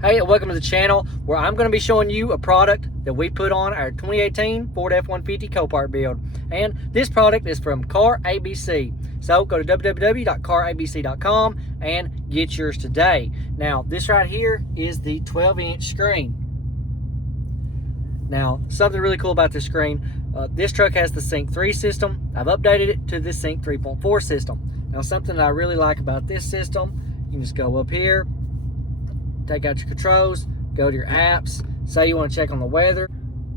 Hey, welcome to the channel where I'm going to be showing you a product that we put on our 2018 Ford F-150 Copart build. And this product is from Carabc. So go to www.carabc.com and get yours today. Now, this right here is the 12-inch screen. Now, something really cool about this screen, this truck has the Sync 3 system. I've updated it to the Sync 3.4 system. Now, something that I really like about this system, you can just go up here, take out your controls, go to your apps, say you want to check on the weather,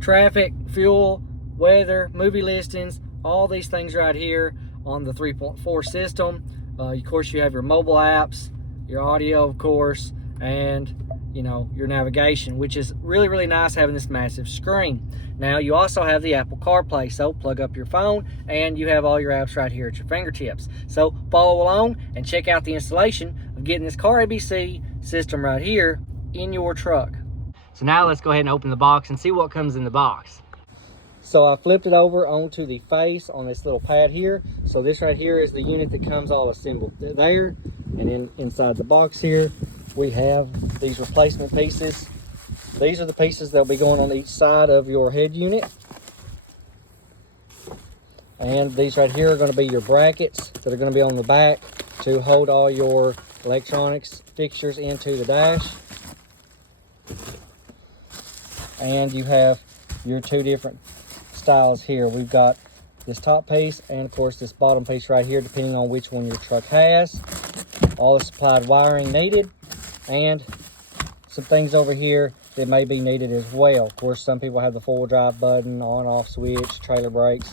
traffic, fuel, weather, movie listings, all these things right here on the 3.4 system. Of course, you have your mobile apps, your audio, of course, and your navigation, which is really, really nice having this massive screen. Now, you also have the Apple CarPlay, so plug up your phone and you have all your apps right here at your fingertips. So follow along and check out the installation of getting this Carabc system right here in your truck. So now let's go ahead and open the box and see what comes in the box. So I flipped it over onto the face on this little pad here. So this right here is the unit that comes all assembled there. And inside the box here, we have these replacement pieces. These are the pieces that'll be going on each side of your head unit. And these right here are going to be your brackets that are going to be on the back to hold all your electronics fixtures into the dash. And you have your two different styles here. We've got this top piece and of course this bottom piece right here, depending on which one your truck has. All the supplied wiring needed, and some things over here that may be needed as well. Of course, some people have the 4-wheel drive button, on off switch, trailer brakes,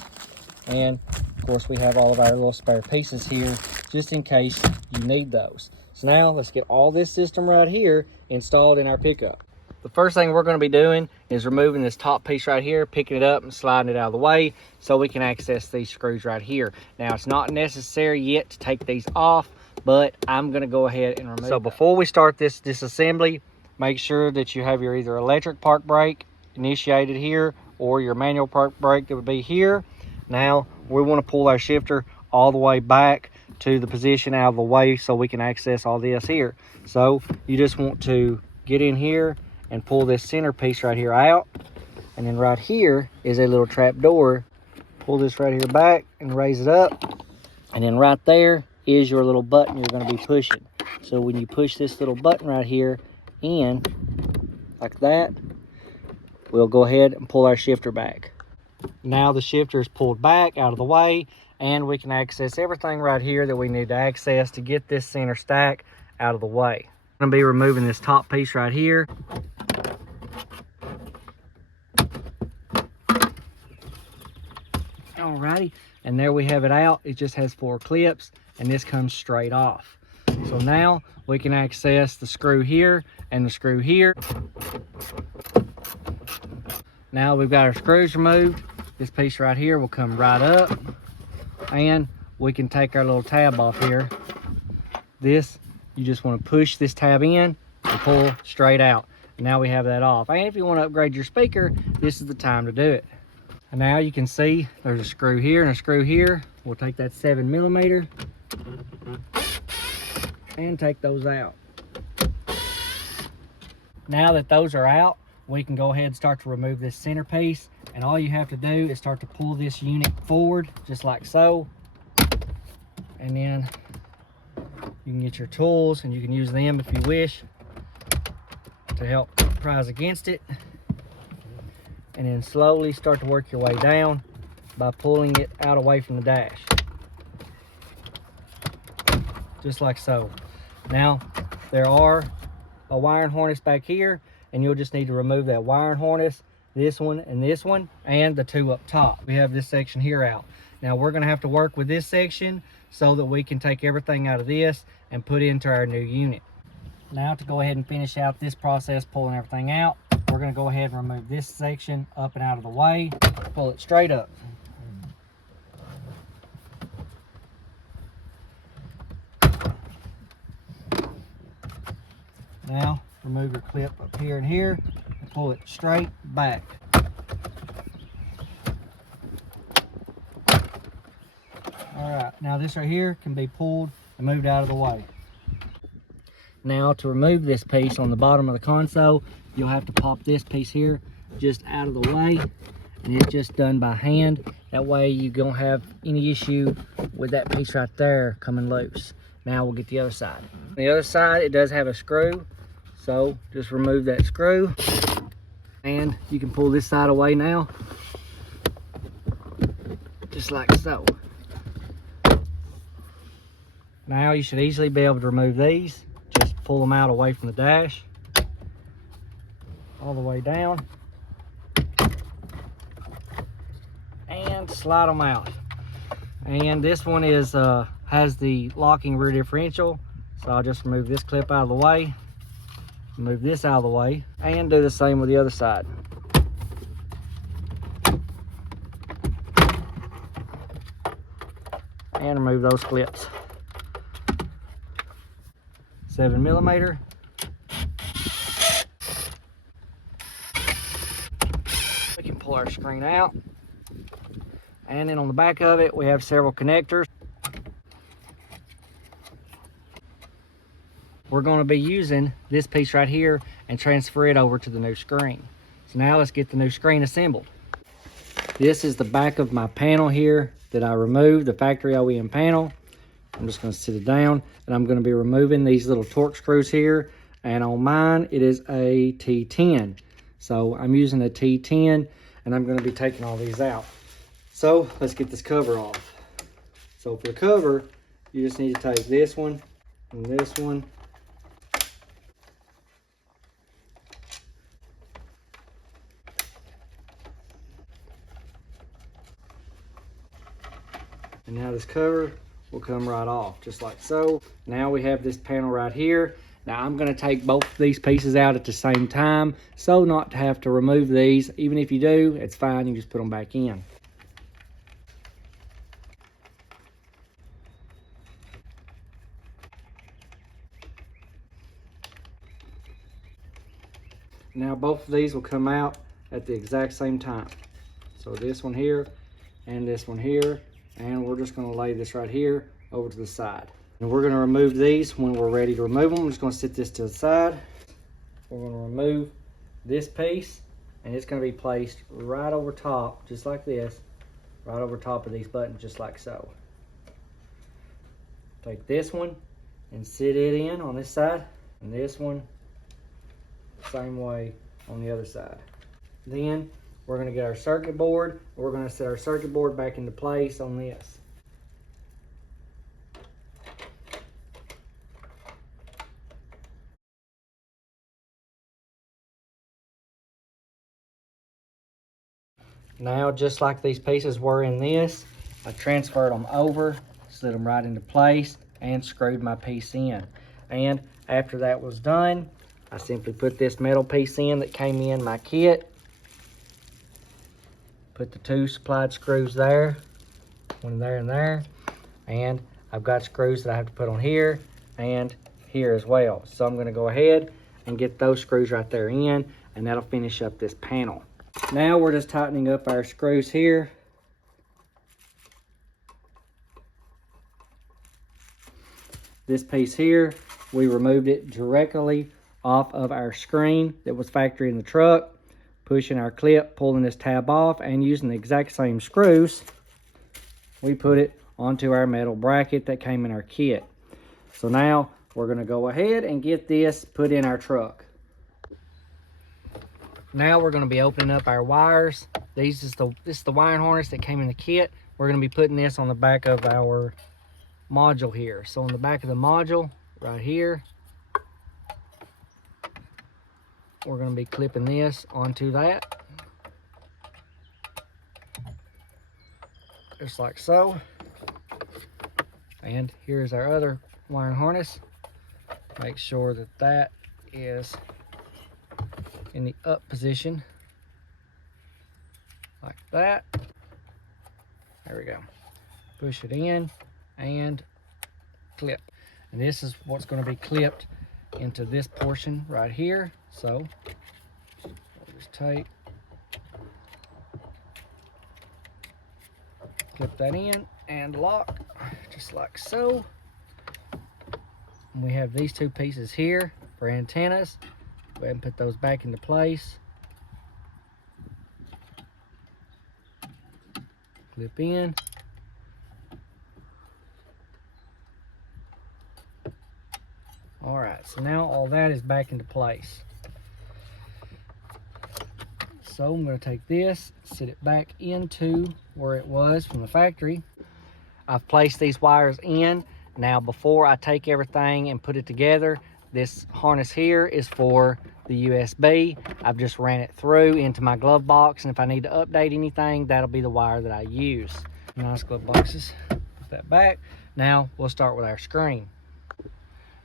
and of course we have all of our little spare pieces here just in case you need those. So now let's get all this system right here installed in our pickup. The first thing we're going to be doing is removing this top piece right here, picking it up and sliding it out of the way so we can access these screws right here. Now, it's not necessary yet to take these off, but I'm going to go ahead and remove. So before we start this disassembly, make sure that you have your either electric park brake initiated here or your manual park brake that would be here. Now, we want to pull our shifter all the way back to the position out of the way so we can access all this here. So you just want to get in here and pull this center piece right here out, and then right here is a little trap door. Pull this right here back and raise it up, and then right there is your little button you're going to be pushing. So when you push this little button right here in like that, we'll go ahead and pull our shifter back. Now the shifter is pulled back out of the way, and we can access everything right here that we need to access to get this center stack out of the way. I'm going to be removing this top piece right here. Alrighty, and there we have it out. It just has 4 clips, and this comes straight off. So now we can access the screw here and the screw here. Now we've got our screws removed. This piece right here will come right up, and we can take our little tab off here. This, you just want to push this tab in and pull straight out. Now we have that off. And if you want to upgrade your speaker, this is the time to do it. And now you can see there's a screw here and a screw here. We'll take that 7mm and take those out. Now that those are out, we can go ahead and start to remove this center piece. And all you have to do is start to pull this unit forward, just like so. And then you can get your tools and you can use them if you wish to help prise against it. And then slowly start to work your way down by pulling it out away from the dash. Just like so. Now, there are a wiring harness back here, and you'll just need to remove that wiring harness, this one, and the 2 up top. We have this section here out. Now, we're going to have to work with this section so that we can take everything out of this and put it into our new unit. Now, to go ahead and finish out this process, pulling everything out, we're going to go ahead and remove this section up and out of the way, pull it straight up. Now, remove your clip up here and here, and pull it straight back. All right, now this right here can be pulled and moved out of the way. Now to remove this piece on the bottom of the console, you'll have to pop this piece here just out of the way, and it's just done by hand. That way you don't have any issue with that piece right there coming loose. Now we'll get the other side. The other side, it does have a screw, so just remove that screw, and you can pull this side away now, just like so. Now you should easily be able to remove these. Just pull them out away from the dash, all the way down, and slide them out. And this one is has the locking rear differential, so I'll just remove this clip out of the way, move this out of the way, and do the same with the other side. And remove those clips. 7mm. We can pull our screen out, and then on the back of it we have several connectors. We're going to be using this piece right here and transfer it over to the new screen. So now let's get the new screen assembled. This is the back of my panel here that I removed, the factory OEM panel. I'm just going to sit it down, and I'm going to be removing these little torque screws here. And on mine, it is a T10. So I'm using a T10, and I'm going to be taking all these out. So let's get this cover off. So for the cover, you just need to take this one and this one. And now this cover will come right off, just like so. Now we have this panel right here. Now I'm gonna take both of these pieces out at the same time, so not to have to remove these. Even if you do, it's fine, you just put them back in. Now both of these will come out at the exact same time. So this one here and this one here, and we're just going to lay this right here over to the side. And we're going to remove these when we're ready to remove them. I'm just going to sit this to the side. We're going to remove this piece, and it's going to be placed right over top, just like this, right over top of these buttons, just like so. Take this one and sit it in on this side, and this one same way on the other side. Then we're going to get our circuit board. We're going to set our circuit board back into place on this. Now, just like these pieces were in this, I transferred them over, slid them right into place, and screwed my piece in. And after that was done, I simply put this metal piece in that came in my kit. Put the two supplied screws there, one there and there. And I've got screws that I have to put on here and here as well. So I'm gonna go ahead and get those screws right there in, and that'll finish up this panel. Now we're just tightening up our screws here. This piece here, we removed it directly off of our screen that was factory in the truck, pushing our clip, pulling this tab off, and using the exact same screws, we put it onto our metal bracket that came in our kit. So now we're going to go ahead and get this put in our truck. Now we're going to be opening up our wires. This is the wiring harness that came in the kit. We're going to be putting this on the back of our module here. So on the back of the module right here, we're going to be clipping this onto that, just like so. And here's our other wiring harness. Make sure that that is in the up position, like that. There we go. Push it in and clip. And this is what's going to be clipped into this portion right here. So we'll just tight, clip that in and lock, just like so. And we have these two pieces here for antennas. Go ahead and put those back into place. Clip in. All right, so now all that is back into place. So I'm going to take this, sit it back into where it was from the factory. I've placed these wires in. Now before I take everything and put it together, this harness here is for the USB. I've just ran it through into my glove box, and if I need to update anything, that'll be the wire that I use. Nice glove boxes. Put that back. Now we'll start with our screen.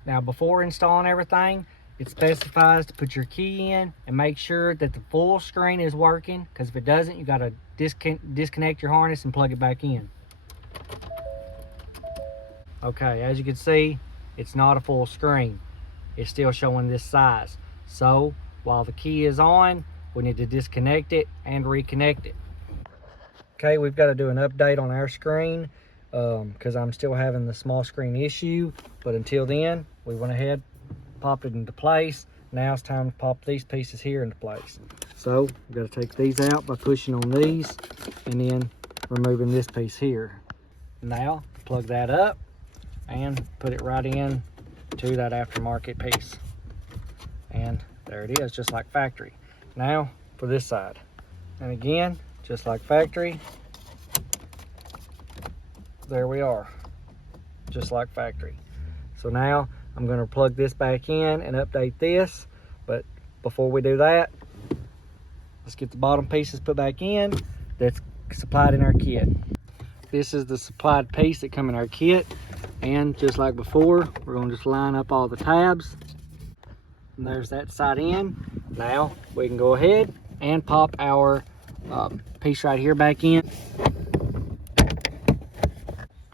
Now before installing everything, it specifies to put your key in and make sure that the full screen is working, because if it doesn't, you got to disconnect your harness and plug it back in. Okay, as you can see, it's not a full screen. It's still showing this size. So while the key is on, we need to disconnect it and reconnect it. Okay, we've got to do an update on our screen because I'm still having the small screen issue. But until then, we went ahead, popped it into place. Now it's time to pop these pieces here into place. So we've got to take these out by pushing on these and then removing this piece here. Now plug that up and put it right in to that aftermarket piece. And there it is, just like factory. Now for this side. And again, just like factory, there we are, just like factory. So now I'm going to plug this back in and update this. But before we do that, let's get the bottom pieces put back in that's supplied in our kit. This is the supplied piece that come in our kit. And just like before, we're going to just line up all the tabs. And there's that side in. Now we can go ahead and pop our piece right here back in.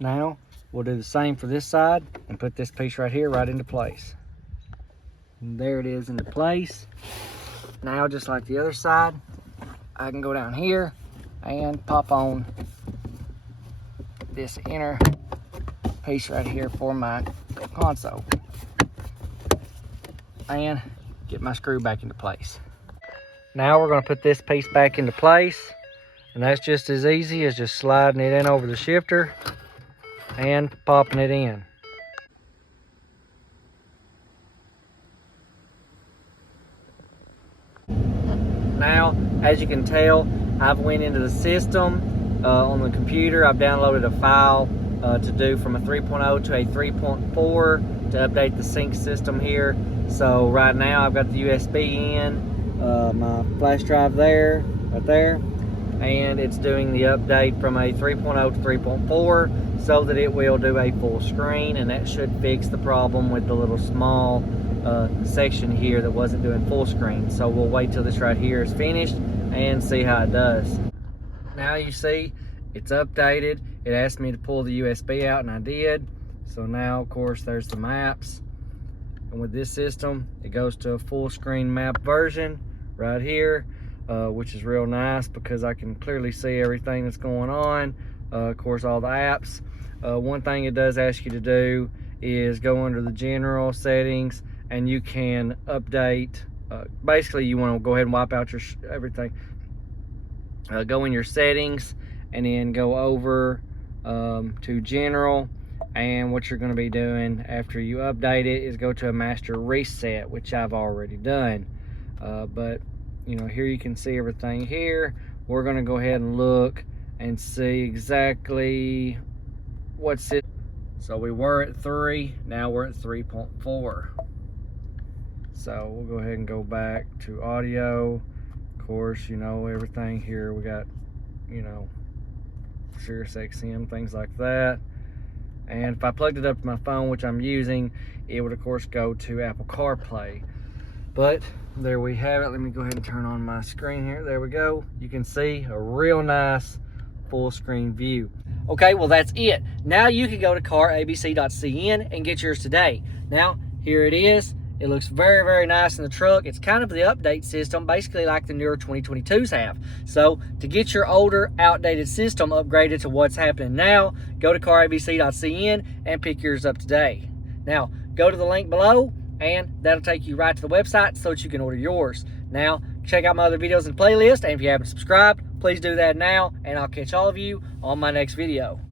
Now we'll do the same for this side and put this piece right here right into place. And there it is into place. Now just like the other side, I can go down here and pop on this inner piece right here for my console and get my screw back into place. Now we're going to put this piece back into place, and that's just as easy as just sliding it in over the shifter and popping it in. Now, as you can tell, I've went into the system on the computer. I've downloaded a file to do from a 3.0 to a 3.4 to update the sync system here. So right now I've got the USB in, my flash drive there, right there, and it's doing the update from a 3.0 to 3.4 so that it will do a full screen, and that should fix the problem with the little small section here that wasn't doing full screen. So we'll wait till this right here is finished and see how it does. Now you see it's updated. It asked me to pull the USB out, and I did. So now, of course, there's the maps. And with this system, it goes to a full screen map version right here, which is real nice because I can clearly see everything that's going on. Of course, all the apps. One thing it does ask you to do is go under the general settings, and you can update. Basically, you want to go ahead and wipe out your everything. Go in your settings and then go over to general, and what you're going to be doing after you update it is go to a master reset, which I've already done. But you know, here you can see everything here. We're going to go ahead and look and see exactly what's it. So we were at 3, now we're at 3.4. So we'll go ahead and go back to audio. Of course, you know, everything here we got, you know, Sirius XM, things like that. And if I plugged it up to my phone, which I'm using, it would of course go to Apple CarPlay. But there we have it. Let me go ahead and turn on my screen here. There we go. You can see a real nice full screen view. Okay, well that's it. Now you can go to carabc.cn and get yours today. Now here it is. It looks very, very nice in the truck. It's kind of the update system, basically like the newer 2022s have. So to get your older, outdated system upgraded to what's happening now, go to carabc.cn and pick yours up today. Now, go to the link below, and that'll take you right to the website so that you can order yours. Now, check out my other videos and playlist, and if you haven't subscribed, please do that now, and I'll catch all of you on my next video.